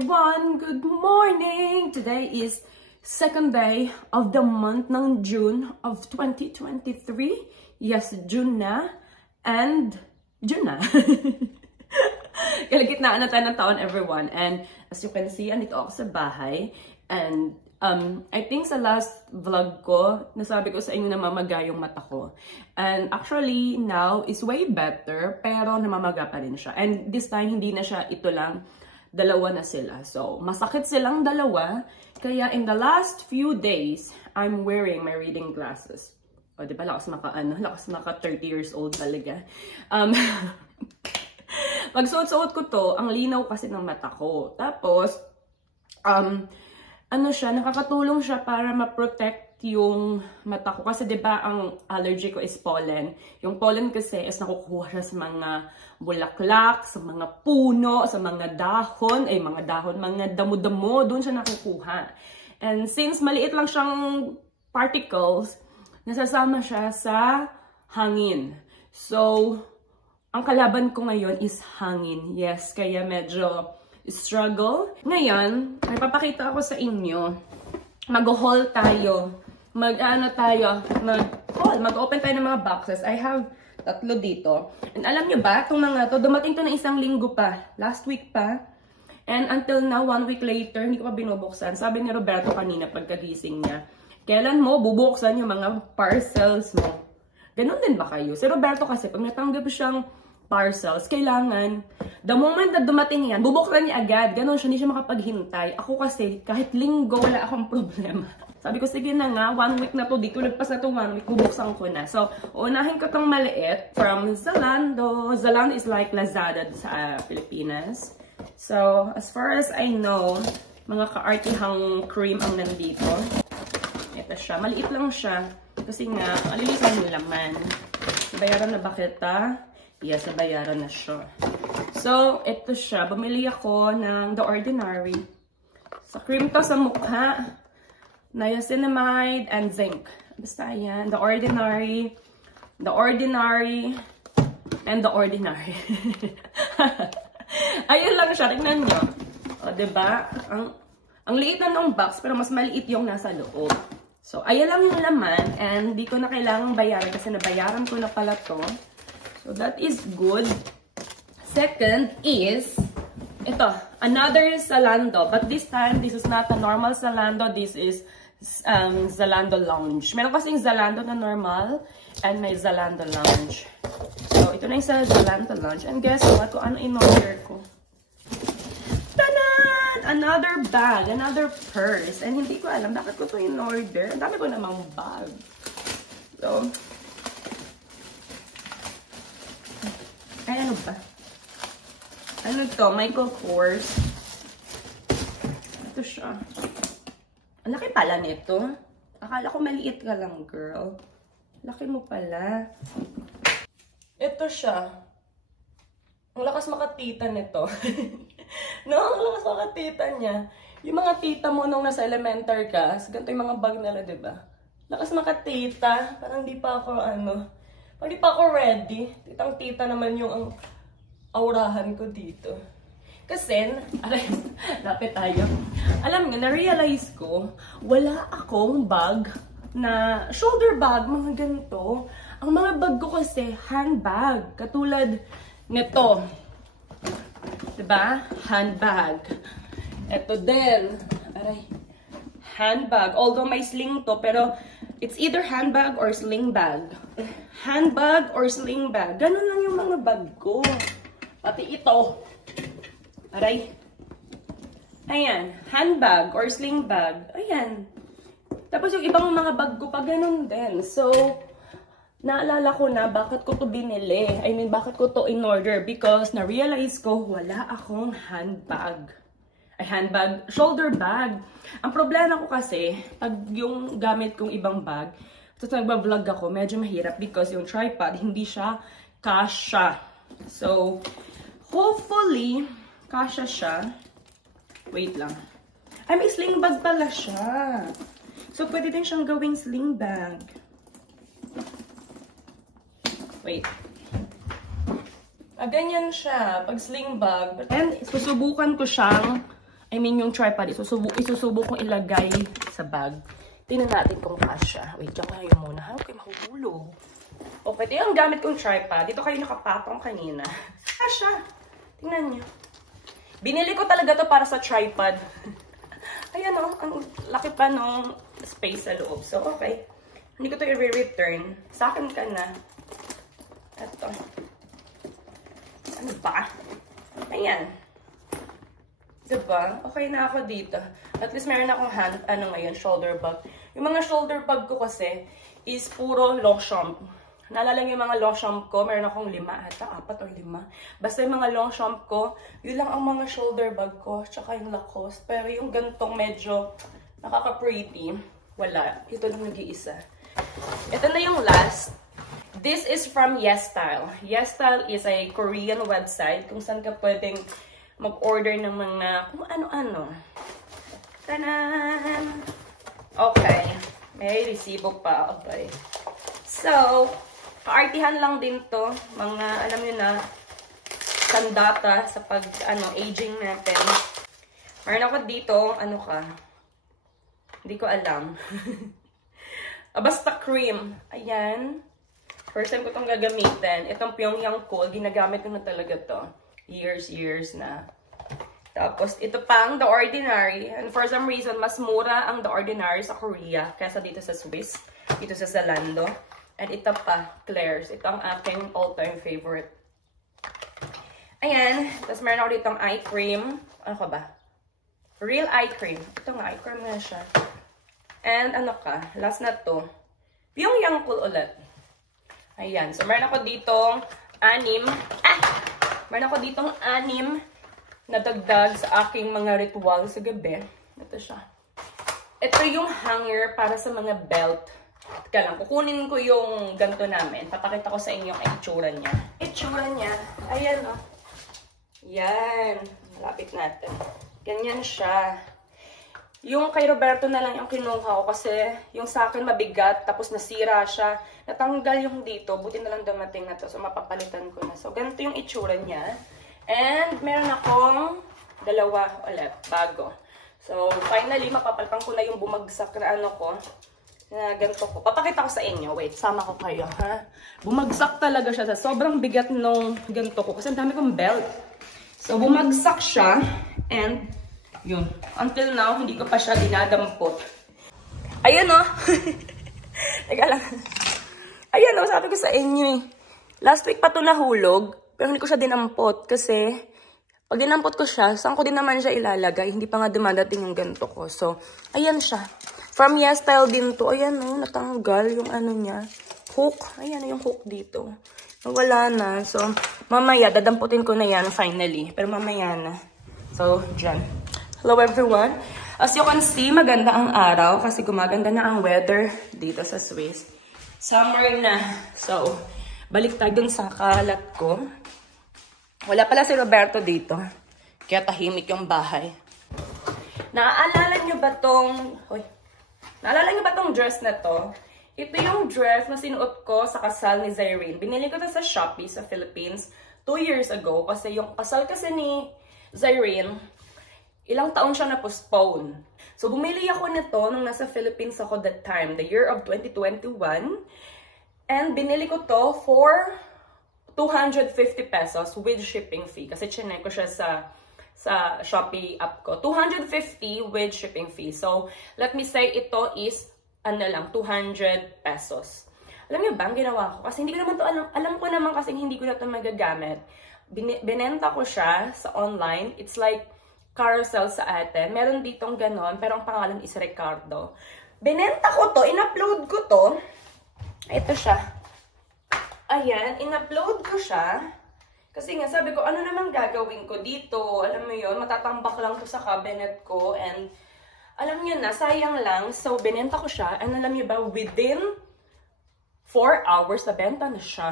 everyone! Good morning! Today is second day of the month ng June of 2023. Yes, June na. And June na. Kalagitnaan na tayo ng taon, everyone. And as you can see, andito ako sa bahay. And I think sa last vlog ko, nasabi ko sa inyo na mamaga yung mata ko. And actually, now is way better, pero namamaga pa rin siya. And this time, hindi na siya ito lang, dalawa na sila. So, masakit silang dalawa. Kaya in the last few days, I'm wearing my reading glasses. O, di ba? Lakas maka 30 years old talaga. Pag suot-suot ko to, ang linaw kasi ng mata ko. Tapos, ano siya, nakakatulong siya para ma-protect yung mata ko. Kasi 'di ba ang allergy ko is pollen. Yung pollen kasi is nakukuha siya sa mga bulaklak, sa mga puno, sa mga dahon, mga damo-damo, doon siya nakukuha. And since maliit lang siyang particles, nasasama siya sa hangin. So, ang kalaban ko ngayon is hangin. Yes, kaya medyo struggle. Ngayon, may papakita ako sa inyo. Mag-haul tayo. Mag-open tayo ng mga boxes. I have 3 dito. And alam nyo ba, itong mga to, dumating to na 1 linggo pa. Last week pa. And until now, 1 week later, hindi ko pa binubuksan. Sabi ni Roberto kanina pagkagising niya, kailan mo bubuksan yung mga parcels mo? Ganun din ba kayo? Si Roberto kasi, pag natanggap siyang parcels, kailangan, the moment na dumating yan, bubuksan niya agad. Ganon siya, hindi siya makapaghintay. Ako kasi, kahit linggo, wala akong problema. Sabi ko, sige na nga, 1 week na to, dito nagpas na to 1 week, bubuksan ko na. So, unahin ko tong maliit from Zalando. Zalando is like Lazada sa Pilipinas. So, as far as I know, mga kaartihang cream ang nandito. Ito siya, maliit lang siya. Kasi nga, malilit lang yung laman. Nabayaran na ba kita? Yes, nabayaran na siya. So, ito siya. Bumili ako ng The Ordinary. Sa cream to sa mukha. Niacinamide and zinc. Basta yan. The Ordinary. The Ordinary. And The Ordinary. Ayun lang siya. Tignan nyo. O, diba? Ang liit na ng box, pero mas maliit yung nasa loob. So, ayun lang yung laman. And di ko na kailangang bayaran kasi nabayaran ko na pala to. So, that is good. Second is, ito, another Zalando. But this time, this is not a normal Zalando. This is Zalando Lounge. Meron kasing Zalando na normal and may Zalando Lounge. So, ito na yung sa Zalando Lounge. And guess what? Kung ano in-order ko. Tanan! Another bag. Another purse. And hindi ko alam bakit ko ito in-order. Ang dami ko namang bag. So, ay, ano ba? Ano to? Michael Kors. Ito siya. Ang laki pala nito. Akala ko maliit ka lang, girl. Laki mo pala. Ito siya. Ang lakas makatita nito. No, ang lakas makatita niya. Yung mga tita mo nung nasa elementary ka, ganito yung mga bag nila, diba? Lakas makatita. Parang di pa ako, hindi pa ako ready. Titang-tita naman yung aurahan ko dito. Kasi, lapit tayo. Alam nga, na-realize ko, wala akong bag na shoulder bag, mga ganito. Ang mga bag ko kasi, handbag. Katulad nito. Diba? Handbag. Ito din. Handbag. Although may sling to, pero it's either handbag or sling bag. Handbag or sling bag. Ganun lang yung mga bag ko. Pati ito. Aray. Ayan. Handbag or sling bag. Ayan. Tapos yung ibang mga bag ko pa ganun din. So, naalala ko na bakit ko to binili. I mean, bakit ko to in-order. Because na-realize ko wala akong handbag. Ay, handbag. Shoulder bag. Ang problema ko kasi, pag yung gamit kong ibang bag, tapos nagba-vlog ako, medyo mahirap because yung tripod, hindi siya kasha. So, hopefully, kasha siya. Wait lang. Ay, may sling bag pala siya. So, pwede din siyang gawing sling bag. Wait. Ganyan siya, pag sling bag. And susubukan ko siyang I mean, yung tripod, isusubo kong ilagay sa bag. Tingnan natin kung kasha. Wait, dyan kayo muna. Ha? Okay, mahulog. Okay, ito yung gamit kong tripod. Dito kayo nakapatong kanina. Kasha. Tingnan nyo. Binili ko talaga to para sa tripod. Ayan o, ang laki pa nung space sa loob. So, okay. Hindi ko to i-return. Sa akin ka na. Ito. Ano ba? Ayan. Diba? Okay na ako dito. At least meron akong ngayon, shoulder bag. Yung mga shoulder bag ko kasi is puro Longchamp. Naalala yung mga Longchamp ko, meron akong 5 ata, 4 or 5. Basta yung mga Longchamp ko, yun lang ang mga shoulder bag ko, tsaka yung Lacoste. Pero yung gantong medyo nakaka-pretty, wala. Ito lang nag-iisa. Ito na yung last. This is from YesStyle. YesStyle is a Korean website kung saan ka pwedeng mag-order ng mga kung ano-ano. Tanan! Okay. May resibo pa. Okay. So, kaartihan lang din to. Mga, alam nyo na, sandata sa pag, aging natin. Meron ako dito, ano ka? Hindi ko alam. Basta cream. Ayan. First time ko itong gagamitin. Itong Pyongyang Cool. Ginagamit ko na talaga to. Years na. Tapos, ito pang The Ordinary. And for some reason, mas mura ang The Ordinary sa Korea kaysa dito sa Swiss. Dito sa Zalando. And ito pa, Claire's. Ito ang aking all-time favorite. Ayan. Tapos, meron ako ditong eye cream. Ano ka ba? Real eye cream. Ito nga, eye cream nga siya. And ano ka? Last na to. Pyongyang Cool ulit. Ayan. So, meron ako ditong 6. Meron ako ditong 6 na dagdag sa aking mga ritual sa gabi. Ito siya. Ito yung hanger para sa mga belt. Teka lang, kukunin ko yung ganito namin. Papakita ko sa inyo ang itsura niya. Itsura niya. Ayan o. Yan. Malapit natin. Ganyan siya. Yung kay Roberto na lang yung kinuha ko kasi yung sa akin mabigat tapos nasira siya. Natanggal yung dito. Buti na lang dumating na to. So mapapalitan ko na. So ganito yung itsura niya. And meron akong 2 ulit. Bago. So finally mapapalitan ko na yung bumagsak na ko. Na ganito ko. Papakita ko sa inyo. Wait, sama ko kayo. Ha? Bumagsak talaga siya. Sobrang bigat nung ganito ko. Kasi ang dami kong belt. So bumagsak siya. And yun. Until now, hindi ko pa siya dinadampot. Ayan o. Teka lang. Ayan o, sabi ko sa inyo eh. Last week pa ito nahulog. Pero hindi ko siya dinampot. Kasi, pag dinampot ko siya, saan ko din naman siya ilalagay? Hindi pa nga dumadating yung ganito ko. So, ayan siya. From YesStyle din to. Ayan o, natanggal yung ano niya. Hook. Ayan yung hook dito. Wala na. So, mamaya, dadamputin ko na yan finally. Pero mamaya na. So, dyan. Hello everyone. As you can see, maganda ang araw kasi gumaganda na ang weather dito sa Swiss. Summer na. So, balik tayo dun sa kalat ko. Wala pala si Roberto dito. Kaya tahimik yung bahay. Naaalala nyo ba tong dress na to? Ito yung dress na sinuot ko sa kasal ni Zyrene. Binili ko to sa Shopee sa Philippines 2 years ago. Kasi yung kasal kasi ni Zyrene, ilang taon siya na-postpone. So, bumili ako nito nung nasa Philippines ako that time, the year of 2021. And binili ko to for 250 pesos with shipping fee. Kasi chinek ko siya sa Shopee app ko. 250 with shipping fee. So, let me say ito is, 200 pesos. Alam niyo ba, ang ginawa ko? Kasi hindi ko naman to alam. Alam ko naman kasi hindi ko na ito magagamit. Binenta ko siya sa online. It's like carousel sa atin. Meron ditong ganon, pero ang pangalan is Ricardo. Binenta ko to, in-upload ko to. Ito siya. Ayan, in-upload ko siya. Kasi nga, sabi ko, ano naman gagawin ko dito? Alam mo yun, matatambak lang to sa cabinet ko. And, alam niyo na, sayang lang. So, binenta ko siya. And alam niyo ba, within 4 hours, nabenta na siya.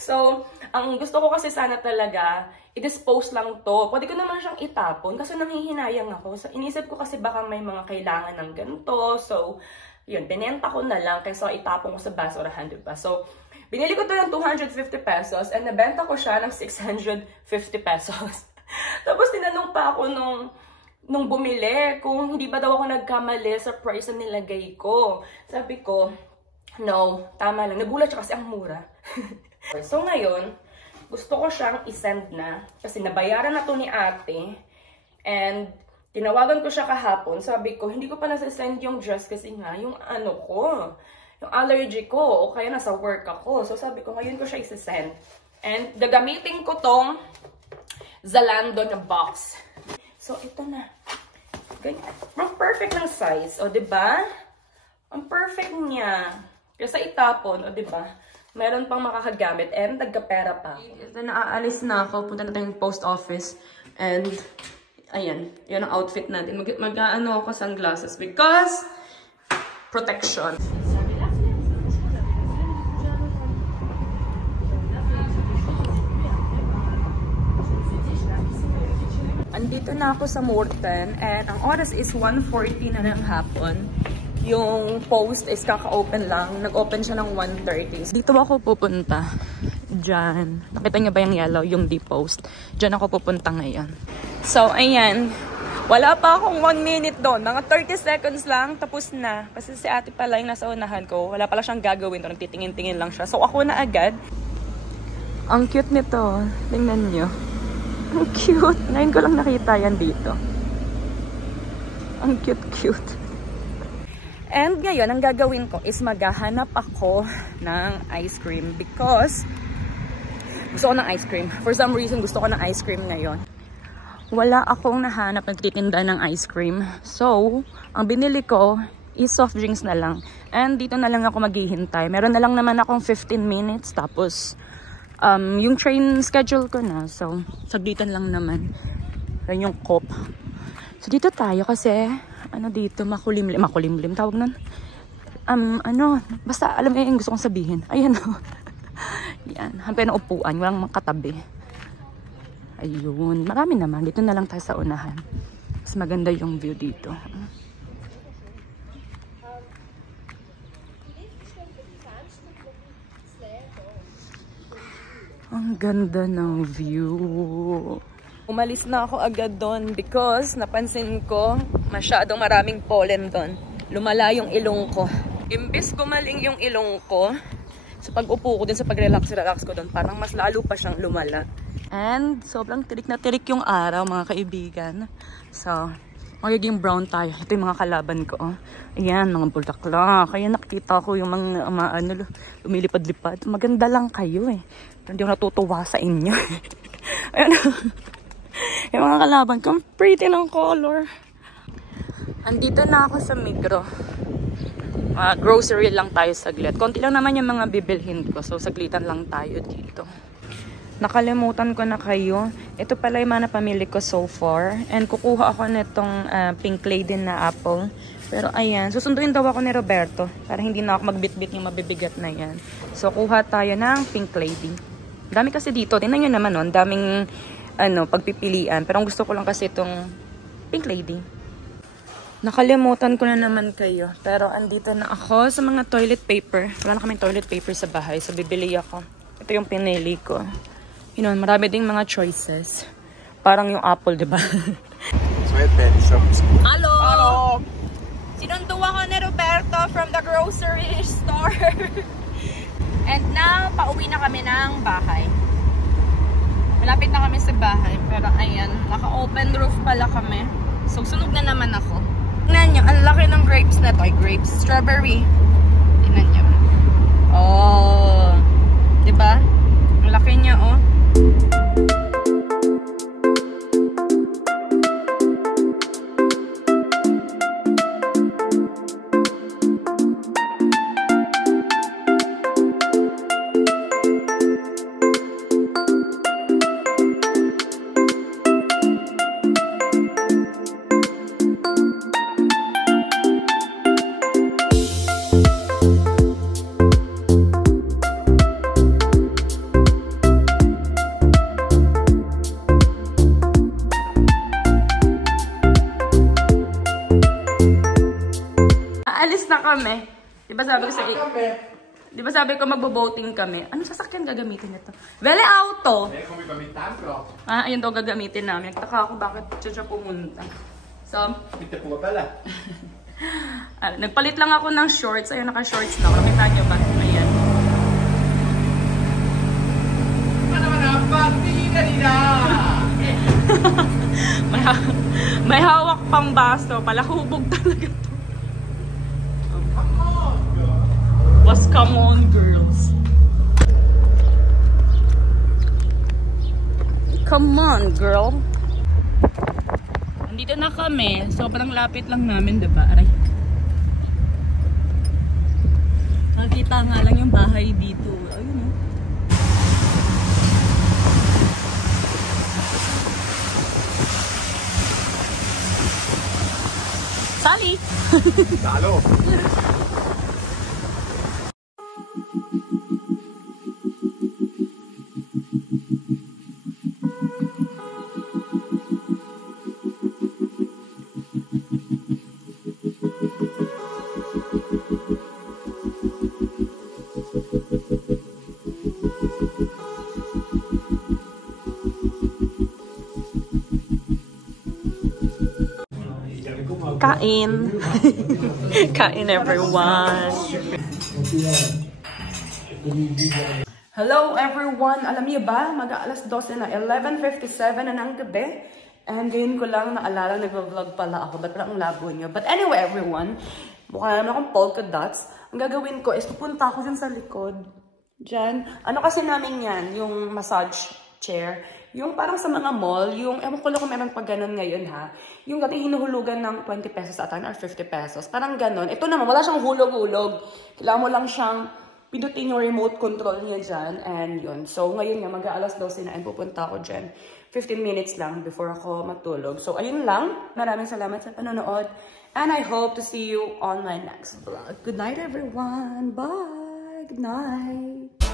So, ang gusto ko kasi sana talaga, i-dispose lang to. Pwede ko naman siyang itapon kasi nanghihinayang ako. So, inisip ko kasi baka may mga kailangan ng ganito. So, yun, binenta ko na lang kaysa itapon ko sa basurahan, diba? So, binili ko to ng 250 pesos and nabenta ko siya ng 650 pesos. Tapos, tinanong pa ako nung bumili kung hindi ba daw ako nagkamali sa price na nilagay ko. Sabi ko, no, tama lang. Nagulat siya kasi ang mura. So ngayon, gusto ko siyang isend na kasi nabayaran na to ni ate. And tinawagan ko siya kahapon. Sabi ko, hindi ko pa nasa-send yung dress kasi nga, yung ano ko, yung allergy ko, o kaya nasa work ako. So sabi ko, ngayon ko siya isa-send. And gagamitin ko tong Zalando na box. So ito na. Ganyan. Ang perfect ng size. O diba? Ang perfect niya. Kasi itapon, o diba? Meron pang makakagamit and nagkapera pa. Ito na, aalis na ako. Punta na tayong post office. And ayan, yun ang outfit natin. Mag-ano ako sunglasses because protection. Andito na ako sa Morton and ang oras is 1:40 na ng hapon. Yung post is kaka-open lang. Nag-open siya ng 1:30. Dito ako pupunta. Diyan. Nakita niyo ba yung yellow? Yung D-post. Diyan ako pupunta ngayon. So, ayan. Wala pa akong 1 minute doon. Mga 30 seconds lang. Tapos na. Kasi si ate pala yung nasa unahan ko. Wala pala siyang gagawin doon. Nagtitingin-tingin lang siya. So, ako na agad. Ang cute nito. Tingnan niyo. Ang cute. Ngayon ko lang nakita yan dito. Ang cute-cute. And ngayon, ang gagawin ko is maghahanap ako ng ice cream because gusto ko ng ice cream. For some reason, gusto ko ng ice cream ngayon. Wala akong nahanap na titinda ng ice cream. So, ang binili ko is soft drinks na lang. And dito na lang ako maghihintay. Meron na lang naman akong 15 minutes. Tapos, yung train schedule ko na. So, saglitan lang naman. Yan yung coop. So, dito tayo kasi, ano dito, makulimlim. Makulimlim, tawag nun. Basta, alam mo yung gusto kong sabihin. Ayan o. Yan, hampir na upuan. Walang makatabi. Ayun, marami naman. Dito na lang tayo sa unahan. Mas maganda yung view dito. Ang ganda ng view. Umalis na ako agad doon because napansin ko masyadong maraming pollen doon. Lumala yung ilong ko. Imbis gumaling yung ilong ko, sa pag-upo ko din, sa pag-relax ko doon, parang mas lalo pa siyang lumala. And sobrang tirik na tirik yung araw, mga kaibigan. So, magiging brown tayo. Ito yung mga kalaban ko. Oh. Ayan, mga bulaklak. Kaya nakita ko yung mga lumilipad-lipad. Maganda lang kayo eh. Hindi ako natutuwa sa inyo. Ayan. Yung mga kalaban ko, pretty ng color. Andito na ako sa Migros. Grocery lang tayo saglit. Konti lang naman yung mga bibilhin ko. So, saglitan lang tayo dito. Nakalimutan ko na kayo. Ito pala yung mga napamili ko so far. And kukuha ako nitong pink lady na apple. Pero ayan, susunduin daw ako ni Roberto. Para hindi na ako magbitbit yung mabibigat na yan. So, kuha tayo ng pink lady. Dami kasi dito. Tingnan nyo naman, no? Daming pagpipilian. Pero ang gusto ko lang kasi itong pink lady. Nakalimutan ko na naman kayo. Pero andito na ako sa mga toilet paper. Wala na kaming toilet paper sa bahay. So, bibili ako. Ito yung pinili ko. Marami ding mga choices. Parang yung apple, di ba? Hello! Hello! Sinundo ako ni Roberto from the grocery store. And now, pauwi na kami ng bahay. Malapit na kami sa bahay. Pero ayan, naka-open roof pala kami. So, sunog na naman ako. Tingnan nyo, ang laki ng grapes na to. Grapes, strawberry. Tingnan nyo. Oh! Diba? Ang laki niya, oh. Kami. Diba sabi ko magbo-boating kami. Ano sasakyan gagamitin nito? Vele Auto! Ayun daw gagamitin namin. Nagtaka ako bakit siya pumunta. So, Kita po pala. nagpalit lang ako ng shorts. Ayun, naka-shorts na ako. Nakita nyo ba? Ayan. Ano naman ang party kanina? may hawak pang baso. Palahubog talaga to. Come on, girl. Was come on, girls. Come on, girl. Nandito na kami. Sobrang lapit lang namin, diba? Aray. Nakita nga lang yung bahay dito. Ayun, oh. Sally! Talo. Kain. Kain, everyone. Hello, everyone. Alam niyo ba, mag-aalas 12 na, 11:57 na ng gabi. And ngayon ko lang naalala, nag-vlog pala ako. Ba't parang labo niyo? But anyway, everyone, mukha naman akong polka dots. Ang gagawin ko is pupunta ako dyan sa likod. Dyan. Ano kasi namin yan? Yung massage chair. Yung parang sa mga mall, yung, ewan ko lang kung meron pa ganun ngayon ha. Yung dating hinuhulugan ng 20 pesos atan or 50 pesos. Parang ganun. Ito naman, wala siyang hulog-hulog. Kailangan mo lang siyang pinutin yung remote control niya dyan. And yun. So ngayon nga, mag-aalas 12 na and pupunta ako dyan. 15 minutes lang before ako matulog. So ayun lang. Maraming salamat sa panonood. And I hope to see you on my next vlog. Good night, everyone. Bye. Good night.